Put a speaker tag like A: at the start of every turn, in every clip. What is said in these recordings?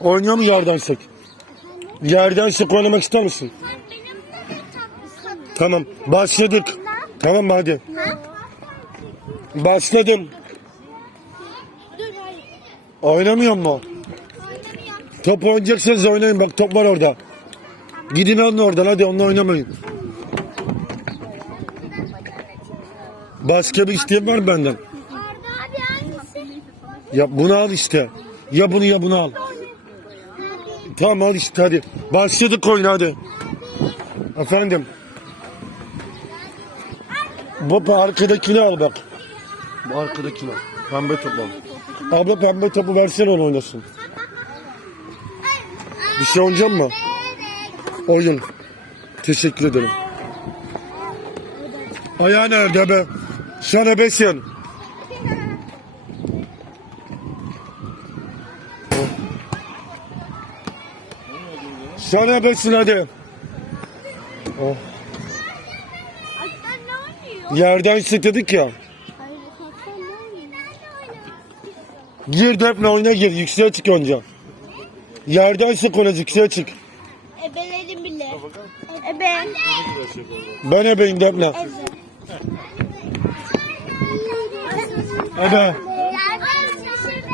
A: Oynuyor mu yerden sık? Yerden sık oynamak ister misin? Tamam başladık. Tamam mı hadi. Başladım. Oynamıyor mu? Top oynayacaksanız oynayın bak top var orada. Gidin alın oradan hadi onunla oynamayın. Başka bir isteğin var mı benden? Ya bunu al işte. Ya bunu ya bunu al. Tamam al işte hadi. Başladık oyuna hadi. Efendim. Bu arkadakini al bak. Bu arkadakini al. Pembe topu al. Abla pembe topu versene onu oynasın. Bir şey oynayacak mı? Oyun. Teşekkür ederim. Ayağı nerede be? Sen ebesin. Sen ebesin hadi. Oh. Yerden istedik ya. Gir defne oyuna gir. Yükseğe çık önce. Yerden sık ona yükseğe çık.
B: Ebeledim bile. Ebe.
A: Ben ebeyim defne. Ebe.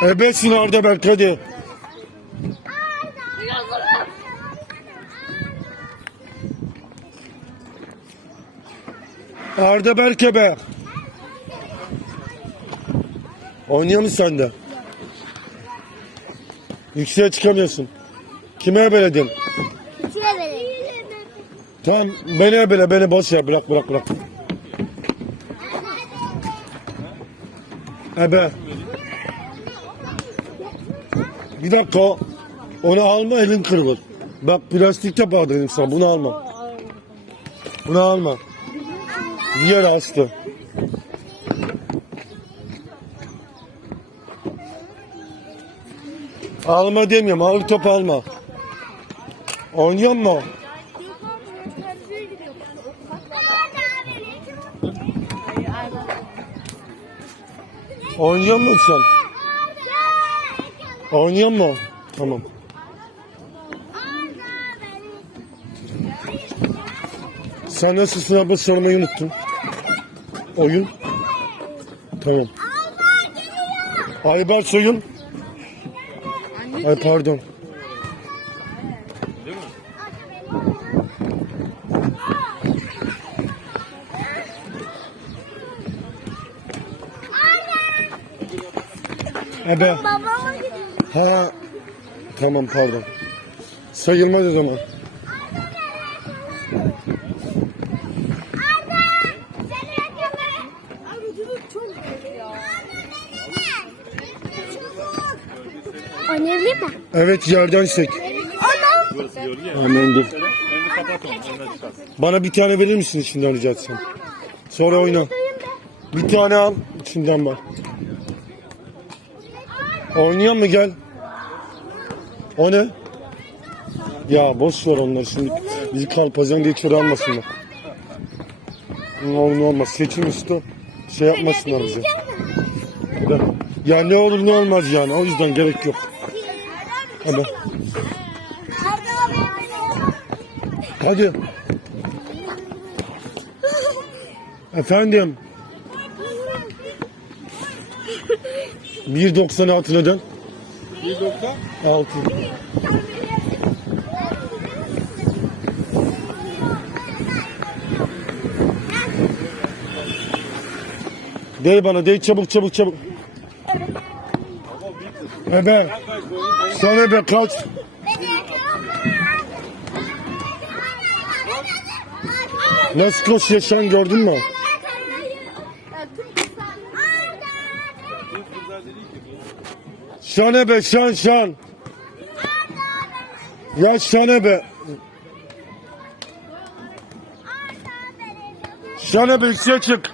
A: Ebesin orada Berk hadi. Arda Berk ebe. Oynuyor musun sen de? Yükseğe çıkamıyorsun. Kime ebeledin?
B: Şuraya vereyim.
A: Tamam beni ebele beni boş ver bırak bırak bırak. Ebe. Bir dakika onu alma elin kırılır. Bak plastik de bağlı dedim sana bunu alma. Bunu alma. Diğer astı. Alma demiyorum ağır top alma. Oynuyor mu? Oynuyor musun? Oynuyor mu? Tamam. Sen nasılsın abla sormayı unuttun. Oyun. Tamam. Ayber soyun. Ay pardon. Ebe. Ha. Tamam pardon. Sayılmaz o zaman.
B: Oynayabilir mi?
A: Evet yerden sek.
B: Anam.
A: Bana bir tane verir misin içinden rica etsem? Sonra oyna. Bir tane al içinden bak. Oynayan mı gel? O ne? Ya boş ver onları şimdi. Bizi kalpazan diye içeri almasınlar. Ne olur ne olmaz. Seçim üstü şey yapmasınlar bize. Ya ne olur ne olmaz yani. O yüzden gerek yok. Hadi. Hadi. Efendim. 1.96 neden? 1.96. 6. Dey bana dey çabuk çabuk çabuk. Ebe. Sen ebe kaç. Nasıl koşuyor sen gördün mü? Şan be şan şan. Ya şan be. Şan be yükseğe çık.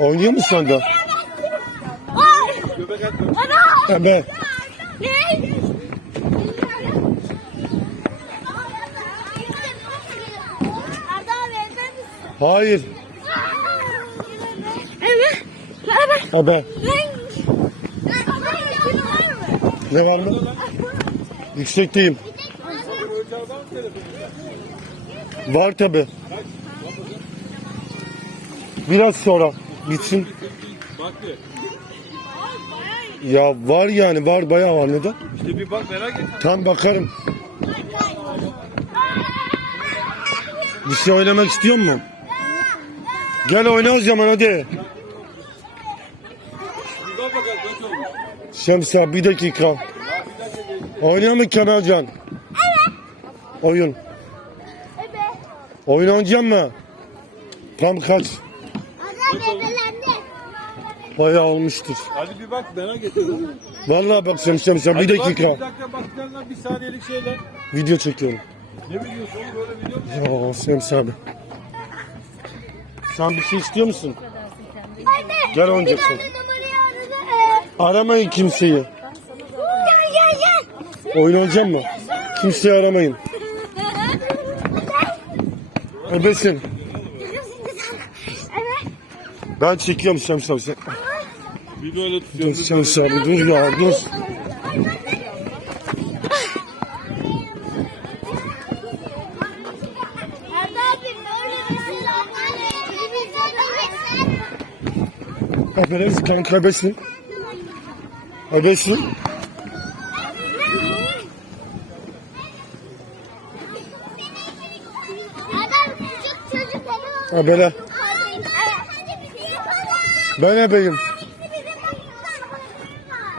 A: Oynuyor musun sen de?
B: Abi
A: Hayır.
B: Evet. Evet.
A: Ne var mı? Yüksekteyim. Var tabi. Biraz sonra bitsin. Ya var yani var bayağı var neden?
C: İşte bir bak merak ettim.
A: Tam bakarım. Bir şey oynamak istiyor musun? Gel oyna o zaman hadi. Şemsa bir dakika. Oynuyor mu Kemalcan? Evet. Oyun.
B: Evet.
A: Oyun oynayacak mı? Tam kaç? Bayağı olmuştur.
C: Hadi bir bak merak ettim.
A: Vallahi bak Şemsa bir
C: Hadi bak,
A: dakika.
C: Bir dakika bak bir bir saniyelik şeyler.
A: Video çekiyorum.
C: Ne biliyorsun oğlum böyle video mu?
A: Ya Şemsa abi. Sen bir şey istiyor musun?
B: Anne.
A: Gel oynayacaksın.
B: Bir tane numarayı aradı. Ee,
A: Aramayın kimseyi.
B: Gel gel gel.
A: Oyun oynayacak mı? Kimseyi aramayın. Ebesin. Ben çekiyorum Şemsa abi. Sen-
C: Bir böyle
A: Dur
C: tutuyorsun.
A: Şemsa abi dur ya dur. Eberiz kanka ebesin. Ebesin.
B: Adam küçük çocuk benim.
A: Ebele.
B: Evet. Hadi bizi yapalım.
A: Ben ebeyim.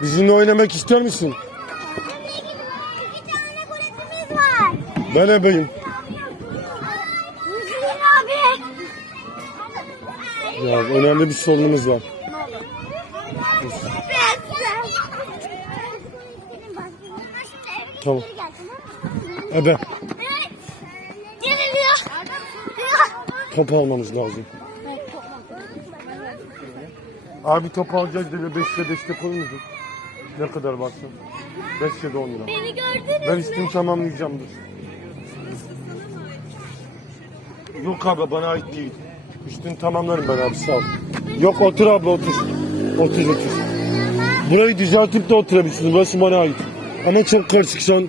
A: Bizimle oynamak ister misin? Ben ebeyim. Ya önemli bir sorunumuz var. Tamam. Ebe. Top almamız lazım. Abi top alacağız dedi 5 lira destek olur musun? Ne kadar baksın? 5 ya da 10 lira.
B: Beni gördünüz
A: Ben istedim tamamlayacağım dur. Yok abi bana ait değil. Üstünü tamamlarım ben abi sağ ol. Yok otur abla otur. Otur otur. Burayı düzeltip de oturabilirsiniz. Burası bana ait. Ama çok karışık an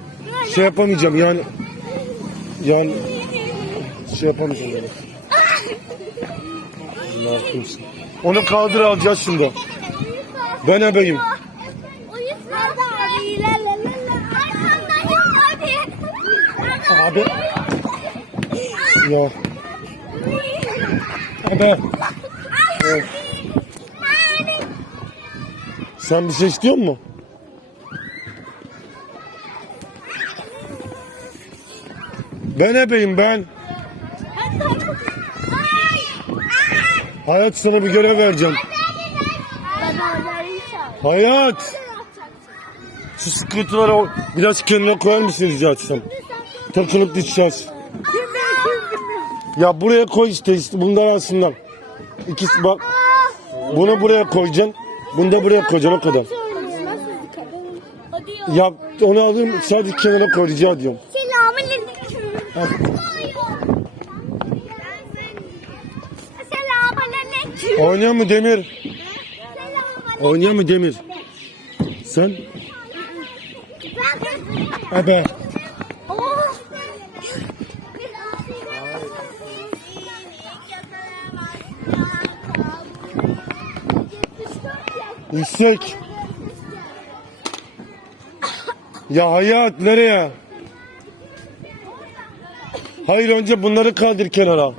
A: şey yapamayacağım yani. Yani şey yapamayacağım yani. Ne yapıyorsun? Onu kaldır alacağız şimdi. Ben ebeyim.
B: Abi.
A: Ya. Abi. Evet. Sen bir şey istiyor musun? Ben ebeyim ben. Hayat sana bir görev vereceğim. Hayat. Şu sıkıntıları biraz kendine koyar mısın rica etsem? Takılıp düşeceğiz. Ya buraya koy işte, işte bundan alsınlar. İkisi bak. Bunu buraya koyacaksın. Bunu da buraya koyacaksın o kadar.
B: Ya
A: onu alayım sadece kenara koy rica ediyorum.
B: Selamünaleyküm.
A: Al.
B: Selamünaleyküm.
A: Oynuyor mu Demir? Oynuyor mu Demir? Sen? Ebe. Yüksek. Ya hayat nereye? Hayır önce bunları kaldır kenara.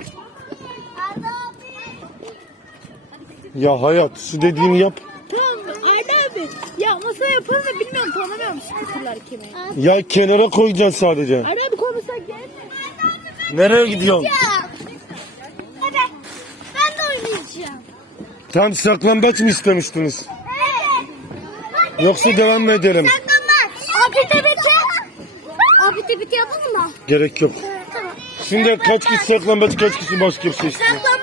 A: Ya hayat dediğini yap.
D: Tamam Arda abi. Ya masa yapalım da bilmiyorum tanımıyorum skuterlar kimi.
A: Ya kenara koyacaksın sadece.
D: Arda abi konuşsak gelme.
A: Nereye gidiyorsun?
B: Hadi. Ben de oynayacağım.
A: Tam saklambaç mı istemiştiniz?
B: Evet.
A: Yoksa devam mı edelim?
B: Saklanmaç. Abi de bitti. Abi de bitti yapalım mı?
A: Gerek yok.
B: Tamam.
A: Şimdi kaç kişi saklambaç kaç kişi başka bir şey istiyor?
B: Saklambaç. Saklambaç.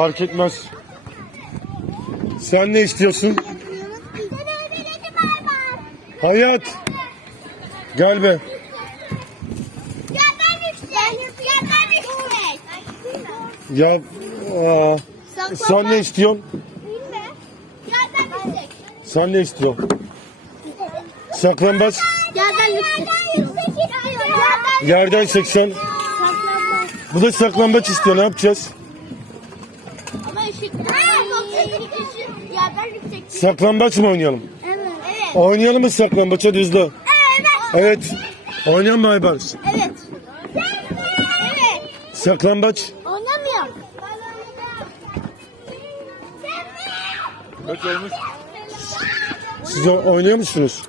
A: Fark etmez. Sen ne istiyorsun? Hayat. Gel be. Ya aa, sen ne istiyorsun? Sen ne istiyorsun? Saklambaç.
B: Yerden yüksek. Yerden yüksek istiyor. Yerden
A: Yerden 80.
B: saklanmaz.
A: Bu da saklambaç istiyor. Ne yapacağız?
B: Yerden yüksek.
A: Saklambaç mı oynayalım?
B: Evet. Evet.
A: Oynayalım mı saklambaç? Hadi hızlı.
B: Evet.
A: Evet. Oynayalım mı Aybars?
B: Evet. Evet.
A: Saklambaç.
B: Oynamıyorum.
C: Kaç olmuş?
A: Siz o- oynuyor musunuz?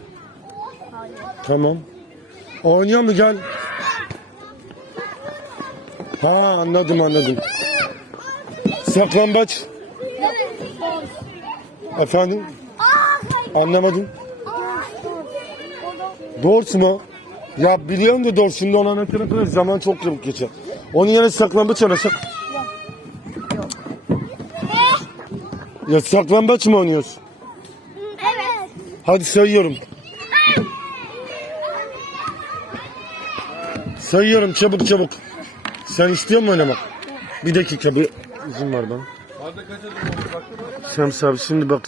A: Tamam. Oynuyor mu gel. Ha anladım anladım. Saklambaç. Efendim? Anlamadım. Doğrusu mu? Ya biliyorum da doğru. Şimdi ona ne kadar zaman çok çabuk geçer. Onun yerine saklambaç oynasak. Ya saklambaç mı oynuyoruz?
B: Evet.
A: Hadi sayıyorum. Sayıyorum çabuk çabuk. Sen istiyor musun oynamak? Bir dakika bir izin
C: baktın mı?
A: Şems abi şimdi bak